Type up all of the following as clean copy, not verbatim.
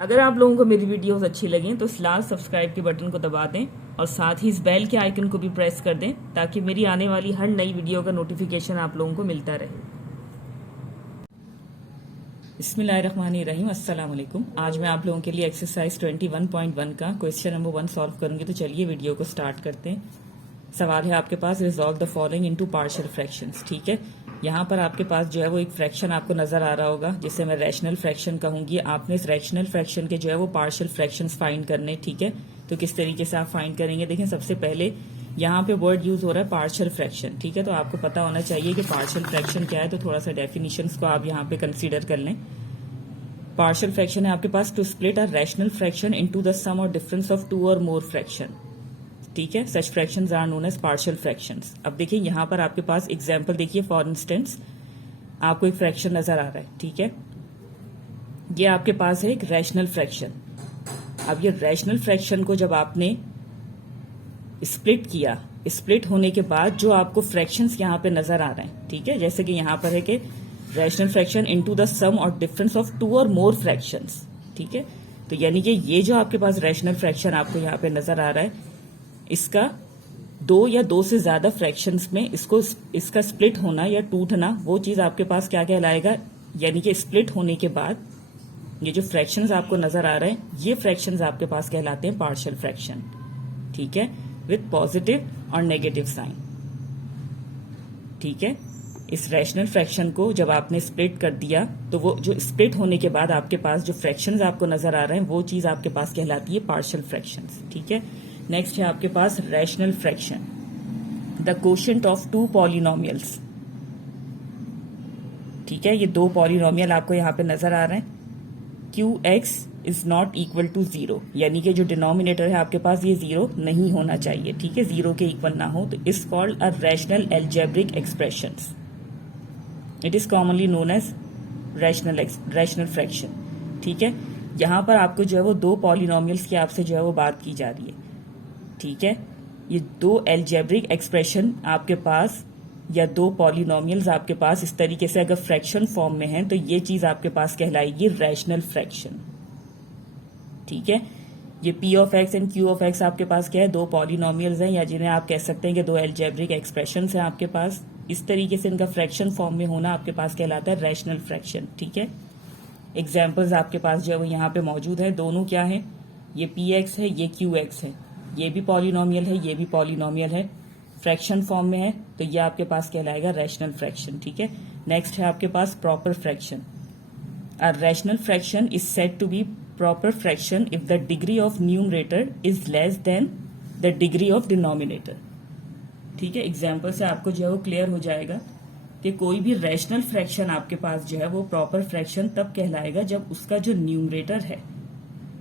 अगर आप लोगों को मेरी वीडियोस अच्छी लगें तो इस लाल सब्सक्राइब के बटन को दबा दें और साथ ही इस बेल के आइकन को भी प्रेस कर दें ताकि मेरी आने वाली हर नई वीडियो का नोटिफिकेशन आप लोगों को मिलता रहे। बिस्मिल्लाहिर्रहमानिर्रहीम, अस्सलाम वालेकुम। आज मैं आप लोगों के लिए एक्सरसाइज 21.1 का क्वेश्चन नंबर 1 सॉल्व करूंगी। तो चलिए वीडियो को स्टार्ट करते हैं। सवाल है आपके पास, resolve the following into partial fractions. ठीक है, यहाँ पर आपके पास जो है वो एक फ्रैक्शन आपको नजर आ रहा होगा जिसे मैं रैशनल फ्रैक्शन कहूंगी। आपने इस रैशनल फ्रैक्शन के जो है वो पार्शियल फ्रैक्शंस फाइंड करने। ठीक है, तो किस तरीके से आप फाइंड करेंगे, देखें सबसे पहले यहाँ पे वर्ड यूज हो रहा है पार्शियल फ्रैक्शन। ठीक है, तो आपको पता होना चाहिए कि पार्शियल फ्रैक्शन क्या है। तो थोड़ा सा डेफिनेशंस को आप यहाँ पे कंसीडर कर लें। पार्शियल फ्रैक्शन है आपके पास to split a rational fraction into the sum और डिफरेंस ऑफ टू और मोर फ्रैक्शन। ठीक है, such fractions are known as partial fractions. अब देखिए यहाँ पर आपके पास एग्जांपल देखिए, फॉर इंस्टेंस आपको एक फ्रैक्शन नजर आ रहा है। ठीक है, ये आपके पास है एक रैशनल फ्रैक्शन। अब ये रैशनल फ्रैक्शन को जब आपने स्प्लिट किया, स्प्लिट होने के बाद जो आपको फ्रैक्शंस यहाँ पे नजर आ रहे हैं, ठीक है, जैसे कि यहाँ पर है कि rational fraction into the sum और डिफरेंस ऑफ टू और मोर फ्रैक्शंस। ठीक है, तो यानी कि ये जो आपके पास रैशनल फ्रैक्शन आपको यहाँ पे नजर आ रहा है, इसका दो या दो से ज्यादा फ्रैक्शंस में इसका स्प्लिट होना या टूटना, वो चीज आपके पास क्या कहलाएगा, यानी कि स्प्लिट होने के बाद ये जो फ्रैक्शंस आपको नजर आ रहे हैं, ये फ्रैक्शंस आपके पास कहलाते हैं पार्शियल फ्रैक्शन। ठीक है, विथ पॉजिटिव और नेगेटिव साइन। ठीक है, इस रैशनल फ्रैक्शन को जब आपने स्प्लिट कर दिया तो वो जो स्प्लिट होने के बाद आपके पास जो फ्रैक्शंस आपको नजर आ रहे हैं, वो चीज आपके पास कहलाती है पार्शियल फ्रैक्शंस। ठीक है, नेक्स्ट है आपके पास rational fraction, the quotient of two polynomials. ठीक है, ये दो पॉलिनोमियल आपको यहाँ पे नजर आ रहे हैं। QX is not equal to 0, यानी कि जो डिनोमिनेटर है आपके पास ये 0 नहीं होना चाहिए। ठीक है, 0 के इक्वल ना हो, तो is called a rational algebraic expressions. It is commonly known as rational fraction. ठीक है, यहाँ पर आपको जो है वो दो पॉलिनोमियल्स की आपसे जो है वो बात की जा रही है। ठीक है, ये दो एल्जेब्रिक एक्सप्रेशन आपके पास या दो पॉलिनोमियल्स आपके पास इस तरीके से अगर फ्रैक्शन फॉर्म में हैं, तो ये चीज आपके पास कहलाएगी रैशनल फ्रैक्शन। ठीक है, ये P of x and Q of x आपके पास क्या है, दो पॉलिनोमियल्स हैं, या जिन्हें आप कह सकते हैं कि दो एल्जेब्रिक एक्सप्रेशंस हैं आपके पास। इस तरीके से इनका फ्रैक्शन फॉर्म में होना आपके पास कहलाता है रैशनल फ्रैक्शन। ठीक है, एग्जाम्पल्स आपके पास जो है वो यहाँ पे मौजूद है। दोनों क्या है, ये PX है, ये QX है, ये भी पॉलिनोमियल है, ये भी पॉलिनोमियल है, फ्रैक्शन फॉर्म में है, तो ये आपके पास कहलाएगा रैशनल फ्रैक्शन। ठीक है, नेक्स्ट है आपके पास proper fraction. A rational fraction is said to be proper fraction if the degree of numerator is less than the degree of denominator. ठीक है, एग्जाम्पल से आपको जो है वो क्लियर हो जाएगा कि कोई भी रैशनल फ्रैक्शन आपके पास जो है वो प्रॉपर फ्रैक्शन तब कहलाएगा जब उसका जो न्यूमरेटर है,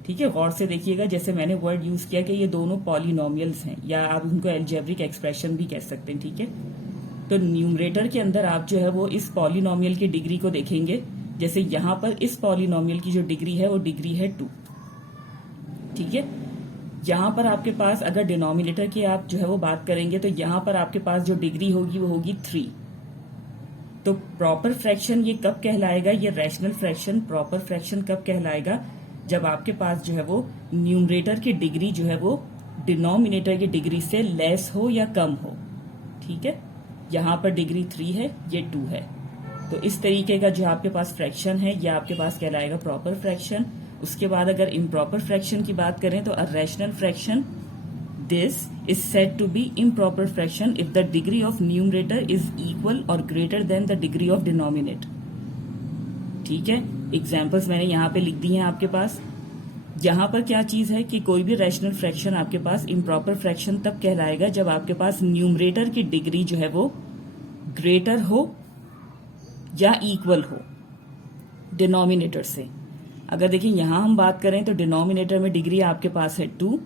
ठीक है, गौर से देखिएगा, जैसे मैंने वर्ड यूज किया कि ये दोनों पॉलिनोमियल्स हैं, या आप उनको एल्जेब्रिक एक्सप्रेशन भी कह सकते हैं। ठीक है, तो न्यूमरेटर के अंदर आप जो है वो इस पॉलिनोमियल की डिग्री को देखेंगे। जैसे यहाँ पर इस पॉलिनोमियल की जो डिग्री है वो डिग्री है 2। ठीक है, यहाँ पर आपके पास अगर डिनोमिनेटर की आप जो है वो बात करेंगे, तो यहाँ पर आपके पास जो डिग्री होगी वो होगी 3। तो प्रॉपर फ्रैक्शन ये कब कहलाएगा, ये रैशनल फ्रैक्शन प्रॉपर फ्रैक्शन कब कहलाएगा, जब आपके पास जो है वो न्यूमरेटर की डिग्री जो है वो डिनोमिनेटर की डिग्री से लेस हो या कम हो। ठीक है, यहाँ पर डिग्री 3 है, ये 2 है, तो इस तरीके का जो आपके पास फ्रैक्शन है ये आपके पास कहलाएगा प्रॉपर फ्रैक्शन। उसके बाद अगर इम्प्रॉपर फ्रैक्शन की बात करें तो a rational fraction, this is said to be improper fraction if the degree of numerator is equal और greater than the degree of denominator. ठीक है, एग्जाम्पल्स मैंने यहाँ पे लिख दी हैं आपके पास। यहाँ पर क्या चीज है कि कोई भी रैशनल फ्रैक्शन आपके पास इम्प्रॉपर फ्रैक्शन तब कहलाएगा जब आपके पास न्यूमरेटर की डिग्री जो है वो ग्रेटर हो या इक्वल हो डिनोमिनेटर से। अगर देखिए यहाँ हम बात करें तो डिनोमिनेटर में डिग्री आपके पास है 2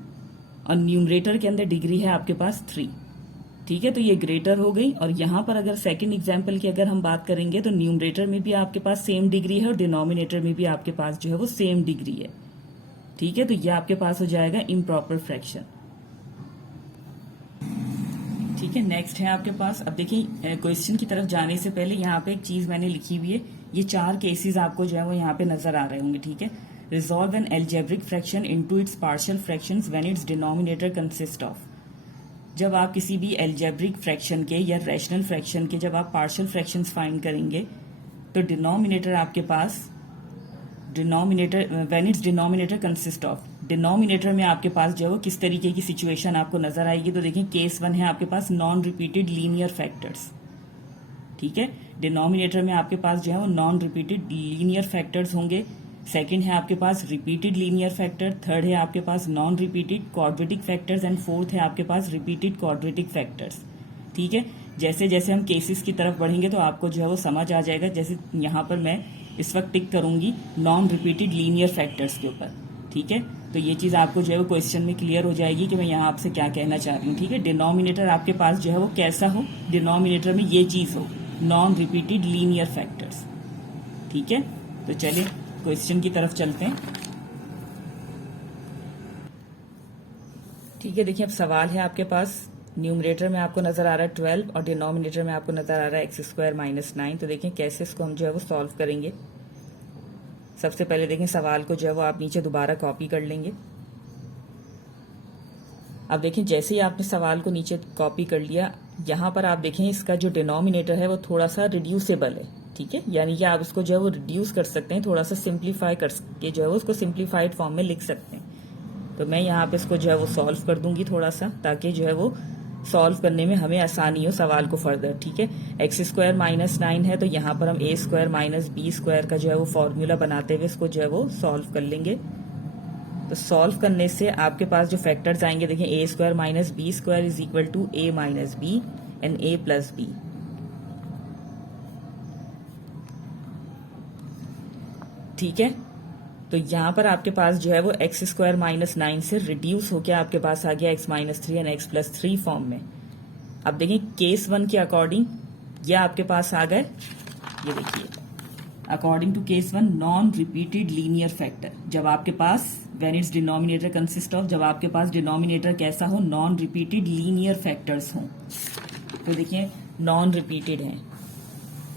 और न्यूमरेटर के अंदर डिग्री है आपके पास 3। ठीक है, तो ये ग्रेटर हो गई। और यहाँ पर अगर सेकंड एग्जाम्पल की अगर हम बात करेंगे तो न्यूमरेटर में भी आपके पास सेम डिग्री है और डिनोमिनेटर में भी आपके पास जो है वो सेम डिग्री है। ठीक है, तो ये आपके पास हो जाएगा इम्प्रॉपर फ्रैक्शन। ठीक है, नेक्स्ट है आपके पास, अब देखिए क्वेश्चन की तरफ जाने से पहले यहाँ पे एक चीज मैंने लिखी हुई है। ये 4 केसेस आपको जो है वो यहाँ पे नजर आ रहे होंगे। ठीक है, Resolve an algebraic fraction into its partial fractions when its denominator consists of. जब आप किसी भी एल्जेब्रिक फ्रैक्शन के या रैशनल फ्रैक्शन के जब आप पार्शियल फ्रैक्शंस फाइंड करेंगे तो डिनोमिनेटर आपके पास when it's denominator consist of, denominator में आपके पास जो है वो किस तरीके की सिचुएशन आपको नजर आएगी। तो देखिए केस 1 है आपके पास नॉन रिपीटेड लीनियर फैक्टर्स, ठीक है। डिनोमिनेटर में आपके पास जो है वो नॉन रिपीटेड लीनियर फैक्टर्स होंगे। सेकंड है आपके पास रिपीटेड लीनियर फैक्टर, थर्ड है आपके पास non repeated quadratic factors and fourth है आपके पास रिपीटेड क्वाड्रेटिक फैक्टर्स, ठीक है। जैसे जैसे हम केसेस की तरफ बढ़ेंगे तो आपको जो है वो समझ आ जाएगा। जैसे यहाँ पर मैं इस वक्त टिक करूंगी नॉन रिपीटेड लीनियर फैक्टर्स के ऊपर, ठीक है। तो ये चीज आपको जो है वो क्वेश्चन में क्लियर हो जाएगी कि मैं यहाँ आपसे क्या कहना चाह रही हूँ, ठीक है। डिनोमिनेटर आपके पास जो है वो कैसा हो, डिनोमिनेटर में ये चीज हो, नॉन रिपीटेड लीनियर फैक्टर्स, ठीक है। तो चलिए क्वेश्चन की तरफ चलते हैं, ठीक है। देखिए अब सवाल है आपके पास, न्यूमरेटर में आपको नजर आ रहा है 12 और डिनोमिनेटर में आपको नजर आ रहा है x² - 9। तो देखें कैसे इसको हम जो है वो सॉल्व करेंगे। सबसे पहले देखें सवाल को जो है वो आप नीचे दोबारा कॉपी कर लेंगे। अब देखें जैसे ही आपने सवाल को नीचे कॉपी कर लिया, यहाँ पर आप देखें इसका जो डिनोमिनेटर है वो थोड़ा सा रिड्यूसेबल है, ठीक है। यानी कि आप इसको जो है वो रिड्यूस कर सकते हैं, थोड़ा सा सिंप्लीफाई करके जो है वो उसको सिंप्लीफाइड फॉर्म में लिख सकते हैं। तो मैं यहाँ पे इसको जो है वो सॉल्व कर दूंगी थोड़ा सा, ताकि जो है वो सॉल्व करने में हमें आसानी हो सवाल को फर्दर, ठीक है। x² - 9 है तो यहाँ पर हम a² - b² का जो है वो फॉर्मूला बनाते हुए इसको जो है वो सॉल्व कर लेंगे। तो सॉल्व करने से आपके पास जो फैक्टर्स आएंगे देखें a² - b² is equal to a - b and a + b, ठीक है। तो यहाँ पर आपके पास जो है वो x² - 9 से रिड्यूस होकर आपके पास आ गया x - 3 एंड x + 3 फॉर्म में। अब देखिए केस 1 के अकॉर्डिंग ये आपके पास आ गए, ये देखिए according to case 1 non repeated linear factor, जब आपके पास when it's denominator consist of, जब आपके पास डिनोमिनेटर कैसा हो, नॉन रिपीटेड लीनियर फैक्टर्स हों। तो देखिए नॉन रिपीटेड हैं,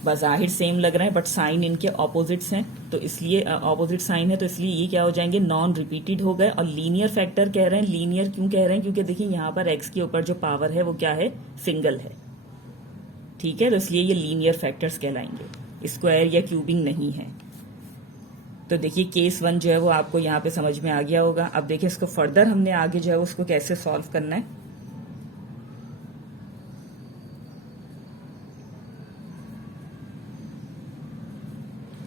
बज़ाहिर सेम लग रहे हैं बट साइन इनके ऑपोजिट्स हैं, तो इसलिए ऑपोजिट साइन है तो इसलिए ये क्या हो जाएंगे, नॉन रिपीटेड हो गए। और लीनियर फैक्टर कह रहे हैं, लीनियर क्यों कह रहे हैं, क्योंकि देखिए यहाँ पर x के ऊपर जो पावर है वो क्या है, सिंगल है, ठीक है। तो इसलिए ये लीनियर फैक्टर्स कहलाएंगे, स्क्वायर या क्यूबिंग नहीं है। तो देखिए केस 1 जो है वो आपको यहाँ पे समझ में आ गया होगा। अब देखिए इसको फर्दर हमने आगे जो है उसको कैसे सॉल्व करना है।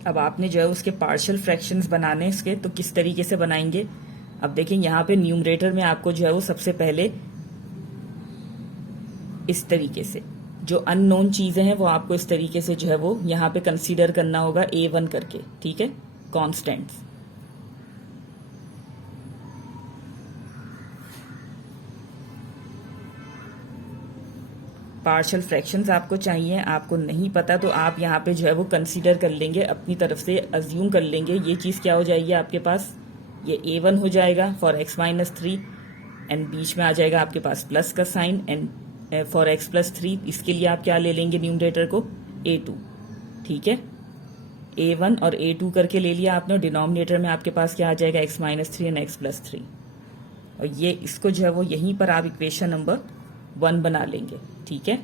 अब आपने जो है उसके पार्शियल फ्रैक्शंस बनाने इसके, तो किस तरीके से बनाएंगे। अब देखिए यहाँ पे न्यूमरेटर में आपको जो है वो सबसे पहले इस तरीके से जो अननोन चीजें हैं वो आपको इस तरीके से जो है वो यहाँ पे कंसीडर करना होगा a1 करके, ठीक है, कॉन्स्टेंट्स। पार्शियल फ्रैक्शंस आपको चाहिए, आपको नहीं पता तो आप यहाँ पे जो है वो कंसीडर कर लेंगे, अपनी तरफ से अज्यूम कर लेंगे। ये चीज़ क्या हो जाएगी आपके पास, ये a1 हो जाएगा फॉर x - 3 एंड बीच में आ जाएगा आपके पास प्लस का साइन एंड फॉर x + 3, इसके लिए आप क्या ले लेंगे न्यूमरेटर को a2, ठीक है। a1 और a2 करके ले लिया आपने, डिनोमिनेटर में आपके पास क्या आ जाएगा x - 3 एंड x + 3, और ये इसको जो है वो यहीं पर आप इक्वेशन नंबर 1 बना लेंगे, ठीक है।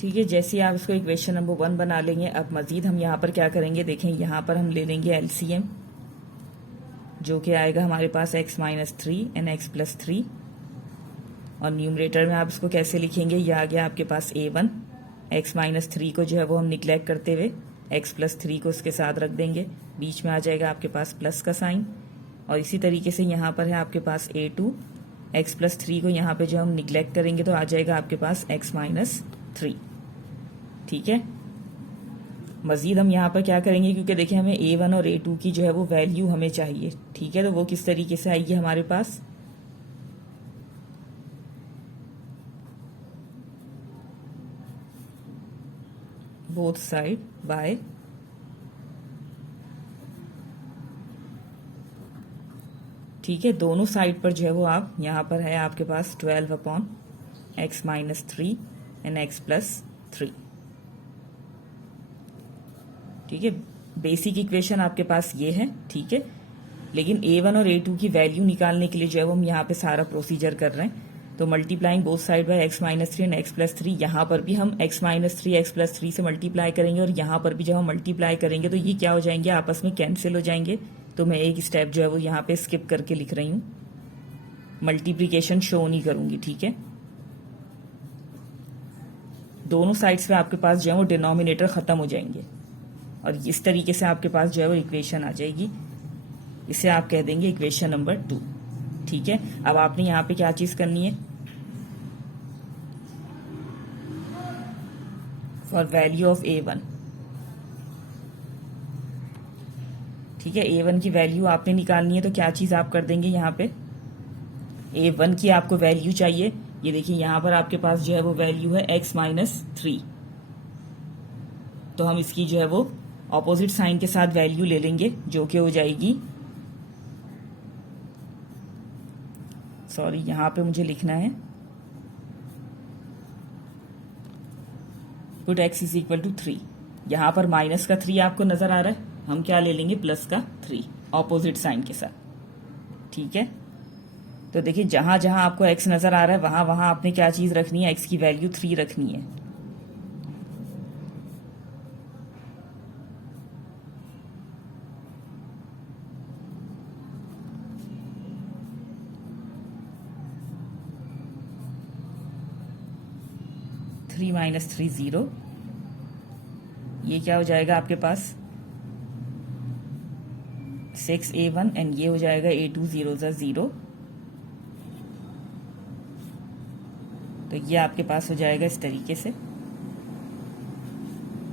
ठीक है, जैसे ही आप इसको इक्वेशन नंबर 1 बना लेंगे, अब मजीद हम यहाँ पर क्या करेंगे, देखें यहाँ पर हम ले लेंगे एलसीएम, जो कि आएगा हमारे पास x - 3 एंड x + 3, और न्यूमरेटर में आप इसको कैसे लिखेंगे, ये आ गया आपके पास a1, x - 3 को जो है वो हम निगलेक्ट करते हुए x + 3 को उसके साथ रख देंगे, बीच में आ जाएगा आपके पास प्लस का साइन, और इसी तरीके से यहाँ पर है आपके पास a2, x + 3 को यहाँ पे जो हम निगलेक्ट करेंगे तो आ जाएगा आपके पास x - 3, ठीक है। मजीद हम यहाँ पर क्या करेंगे, क्योंकि देखिए हमें a1 और a2 की जो है वो वैल्यू हमें चाहिए, ठीक है। तो वो किस तरीके से आएगी हमारे पास, बोथ साइड बाय ठीक है, दोनों साइड पर जो है वो आप यहाँ पर है आपके पास 12/x - 3 एंड x + 3, ठीक है। बेसिक इक्वेशन आपके पास ये है, ठीक है। लेकिन A1 और A2 की वैल्यू निकालने के लिए जो है वो हम यहाँ पे सारा प्रोसीजर कर रहे हैं। तो multiplying both side by x minus three and x plus three, यहाँ पर भी हम x minus three x plus three से मल्टीप्लाई करेंगे और यहाँ पर भी जब हम मल्टीप्लाई करेंगे तो ये क्या हो जाएंगे, आपस में कैंसिल हो जाएंगे। तो मैं एक स्टेप जो है वो यहाँ पे स्किप करके लिख रही हूँ, मल्टीप्लीकेशन शो नहीं करूंगी, ठीक है। दोनों साइड्स पे आपके पास जो है वो डिनोमिनेटर खत्म हो जाएंगे और इस तरीके से आपके पास जो है वो इक्वेशन आ जाएगी। इसे आप कह देंगे इक्वेशन नंबर 2, ठीक है। अब आपने यहाँ पे क्या चीज करनी है, फॉर वैल्यू ऑफ A1, ठीक है। A1 की वैल्यू आपने निकालनी है तो क्या चीज आप कर देंगे, यहाँ पे A1 की आपको वैल्यू चाहिए। ये देखिए यहाँ पर आपके पास जो है वो वैल्यू है x माइनस थ्री, तो हम इसकी जो है वो ऑपोजिट साइन के साथ वैल्यू ले लेंगे जो कि हो जाएगी, सॉरी यहाँ पे मुझे लिखना है put x is equal to 3। यहाँ पर माइनस का 3 आपको नजर आ रहा है, हम क्या ले लेंगे प्लस का 3 ऑपोजिट साइन के साथ, ठीक है। तो देखिए जहां जहां आपको x नजर आ रहा है वहां वहां आपने क्या चीज रखनी है, x की वैल्यू 3 रखनी है। थ्री माइनस थ्री 0, ये क्या हो जाएगा आपके पास 6A1 एंड ये हो जाएगा A2 0 0। तो ये आपके पास हो जाएगा इस तरीके से।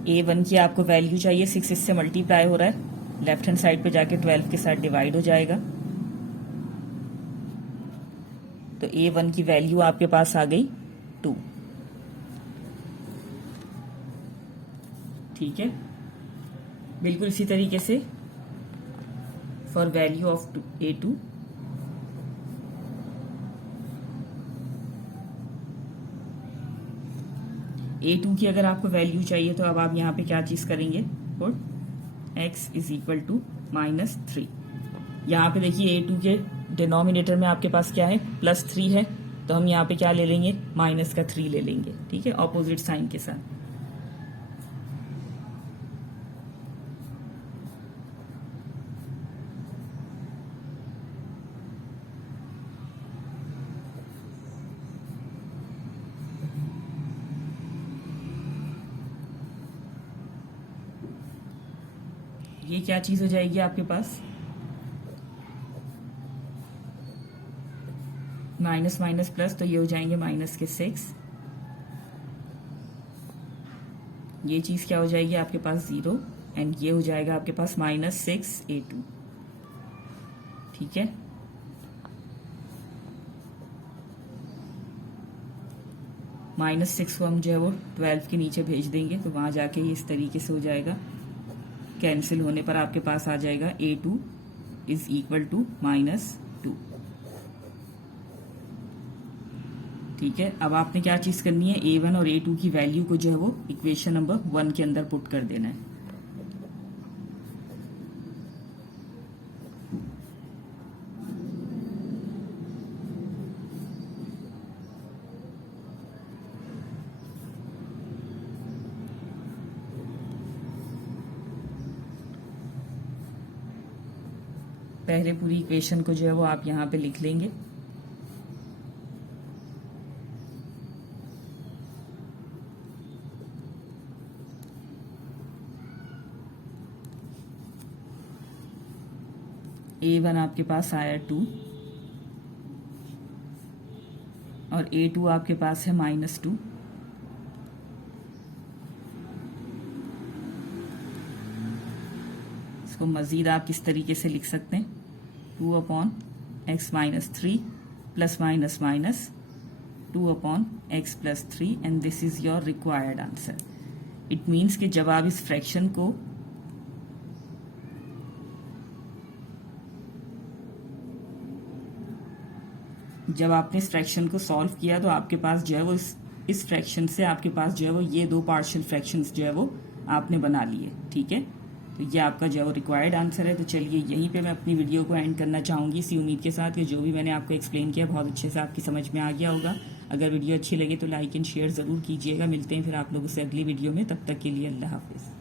A1 की आपको वैल्यू चाहिए 6, इससे मल्टीप्लाई हो रहा है, लेफ्ट हैंड साइड पे जाके 12 के साथ डिवाइड हो जाएगा। तो A1 की वैल्यू आपके पास आ गई 2, ठीक है। बिल्कुल इसी तरीके से for value of A2, A2 की अगर आपको वैल्यू चाहिए तो अब आप यहाँ पे क्या चीज करेंगे, put x is equal to minus three. यहाँ पे देखिए A2 के डिनोमिनेटर में आपके पास क्या है, प्लस 3 है, तो हम यहाँ पे क्या ले लेंगे, माइनस का 3 ले लेंगे, ठीक है, ऑपोजिट साइन के साथ। ये क्या चीज हो जाएगी आपके पास, माइनस माइनस प्लस, तो ये हो जाएंगे माइनस के 6। ये चीज क्या हो जाएगी आपके पास 0 एंड ये हो जाएगा आपके पास माइनस 6A2, ठीक है। माइनस 6 को हम जो है वो 12 के नीचे भेज देंगे तो वहां जाके ये इस तरीके से हो जाएगा, कैंसिल होने पर आपके पास आ जाएगा A2 is equal to minus 2, ठीक है। अब आपने क्या चीज करनी है, A1 और A2 की वैल्यू को जो है वो इक्वेशन नंबर 1 के अंदर पुट कर देना है। पहले पूरी इक्वेशन को जो है वो आप यहाँ पे लिख लेंगे। A1 आपके पास आया 2 और A2 आपके पास है -2। इसको मजीद आप किस तरीके से लिख सकते हैं, 2/x minus 3 plus minus minus 2/x plus 3 and this is your required answer. It means कि जब आप इस फ्रैक्शन को जब आपने इस फ्रैक्शन को सॉल्व किया तो आपके पास जो है वो इस फ्रैक्शन से आपके पास जो है वो ये दो पार्शियल फ्रैक्शंस जो है वो आपने बना लिए, ठीक है। तो ये आपका जो रिक्वायर्ड आंसर है। तो चलिए यहीं पे मैं अपनी वीडियो को एंड करना चाहूँगी, इसी उम्मीद के साथ कि जो भी मैंने आपको एक्सप्लेन किया बहुत अच्छे से आपकी समझ में आ गया होगा। अगर वीडियो अच्छी लगे तो लाइक एंड शेयर ज़रूर कीजिएगा। मिलते हैं फिर आप लोगों से अगली वीडियो में, तब तक के लिए अल्लाह हाफिज़।